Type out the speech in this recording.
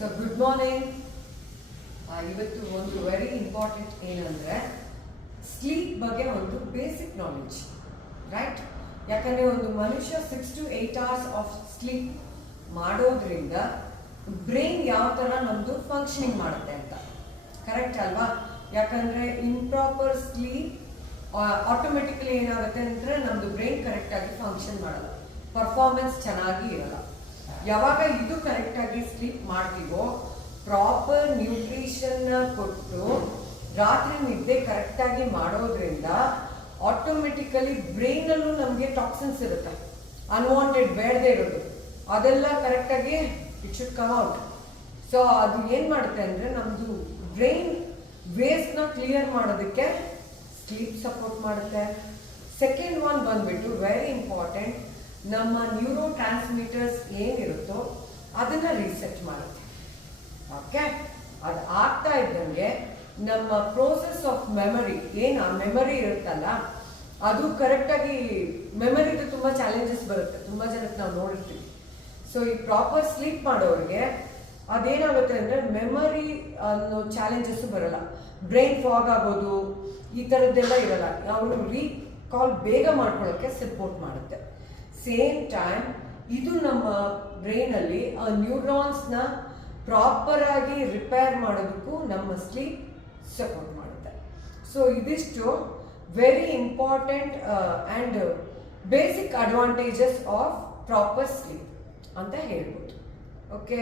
So good morning. ಇವತ್ತು ಒಂದು very important ಏನಂದರೆ ಸ್ಲೀಪ್ ಬಗ್ಗೆ ಒಂದು ಬೇಸಿಕ್ ನಾಲೆಡ್ಜ್, ರೈಟ್? ಯಾಕಂದರೆ ಒಂದು ಮನುಷ್ಯ 6 to 8 hours ಆಫ್ ಸ್ಲೀಪ್ ಮಾಡೋದ್ರಿಂದ ಬ್ರೈನ್ ಯಾವ ಥರ ನಮ್ಮದು ಫಂಕ್ಷನಿಂಗ್ ಮಾಡುತ್ತೆ ಅಂತ, ಕರೆಕ್ಟ್ ಅಲ್ವಾ? ಯಾಕಂದರೆ ಇಂಪ್ರಾಪರ್ ಸ್ಲೀಪ್ ಆಟೋಮೆಟಿಕಲಿ ಏನಾಗುತ್ತೆ ಅಂದರೆ ನಮ್ಮದು ಬ್ರೈನ್ ಕರೆಕ್ಟಾಗಿ ಫಂಕ್ಷನ್ ಮಾಡಲ್ಲ, ಪರ್ಫಾರ್ಮೆನ್ಸ್ ಚೆನ್ನಾಗಿ ಇರಲ್ಲ. ಯಾವಾಗ ಇದು ಕರೆಕ್ಟಾಗಿ ಸ್ಲೀಪ್ ಮಾಡ್ತೀವೋ, ಪ್ರಾಪರ್ ನ್ಯೂಟ್ರಿಷನ್ ಕೊಟ್ಟು ರಾತ್ರಿ ನಿದ್ದೆ ಕರೆಕ್ಟಾಗಿ ಮಾಡೋದ್ರಿಂದ ಆಟೋಮೆಟಿಕಲಿ ಬ್ರೈನಲ್ಲೂ ನಮಗೆ ಟಾಕ್ಸಿನ್ಸ್ ಇರುತ್ತೆ, ಅನ್ವಾಂಟೆಡ್ ಬೇಡದೇ ಇರೋದು, ಅದೆಲ್ಲ ಕರೆಕ್ಟಾಗಿ it should come out. So ಅದು ಏನು ಮಾಡುತ್ತೆ ಅಂದರೆ ನಮ್ಮದು ಬ್ರೈನ್ ವೇಸ್ಟ್ನ ಕ್ಲಿಯರ್ ಮಾಡೋದಕ್ಕೆ ಸ್ಲೀಪ್ ಸಪೋರ್ಟ್ ಮಾಡುತ್ತೆ. ಸೆಕೆಂಡ್ ಒನ್ ಬಂದ್ಬಿಟ್ಟು ವೆರಿ ಇಂಪಾರ್ಟೆಂಟ್, ನಮ್ಮ ನ್ಯೂರೋ ಟ್ರಾನ್ಸ್ಮಿಟರ್ಸ್ ಏನಿರುತ್ತೋ ಅದನ್ನು ರೀಸೆಟ್ ಮಾಡುತ್ತೆ. ಓಕೆ, ಅದು ಆಗ್ತಾ ಇದ್ದಂಗೆ ನಮ್ಮ ಪ್ರೋಸೆಸ್ ಆಫ್ ಮೆಮರಿ ಏನು ಆ ಮೆಮರಿ ಇರುತ್ತಲ್ಲ ಅದು ಕರೆಕ್ಟಾಗಿ, ಮೆಮರಿದು ತುಂಬ ಚಾಲೆಂಜಸ್ ಬರುತ್ತೆ, ತುಂಬ ಜನಕ್ಕೆ ನಾವು ನೋಡಿರ್ತೀವಿ. ಸೊ ಈ ಪ್ರಾಪರ್ ಸ್ಲೀಪ್ ಮಾಡೋರಿಗೆ ಅದೇನಾಗುತ್ತೆ ಅಂದರೆ ಮೆಮರಿ ಅನ್ನೋ ಚಾಲೆಂಜಸ್ಸು ಬರಲ್ಲ, ಬ್ರೈನ್ ಫಾಗ್ ಆಗೋದು ಈ ಥರದ್ದೆಲ್ಲ ಇರಲ್ಲ, ಅವರು ರೀಕಾಲ್ ಬೇಗ ಮಾಡ್ಕೊಳ್ಳೋಕ್ಕೆ ಸಪೋರ್ಟ್ ಮಾಡುತ್ತೆ. ಸೇಮ್ ಟೈಮ್ ಇದು ನಮ್ಮ ಬ್ರೈನಲ್ಲಿ ಆ ನ್ಯೂರಾನ್ಸ್ನ ಪ್ರಾಪರಾಗಿ ರಿಪೇರ್ ಮಾಡೋದಕ್ಕೂ ನಮ್ಮ ಸ್ಲೀಪ್ ಸಪೋರ್ಟ್ ಮಾಡುತ್ತೆ. ಸೊ ಇದಿಷ್ಟು very important and basic advantages of proper sleep ಅಂತ ಹೇಳ್ಬೋದು. ಓಕೆ.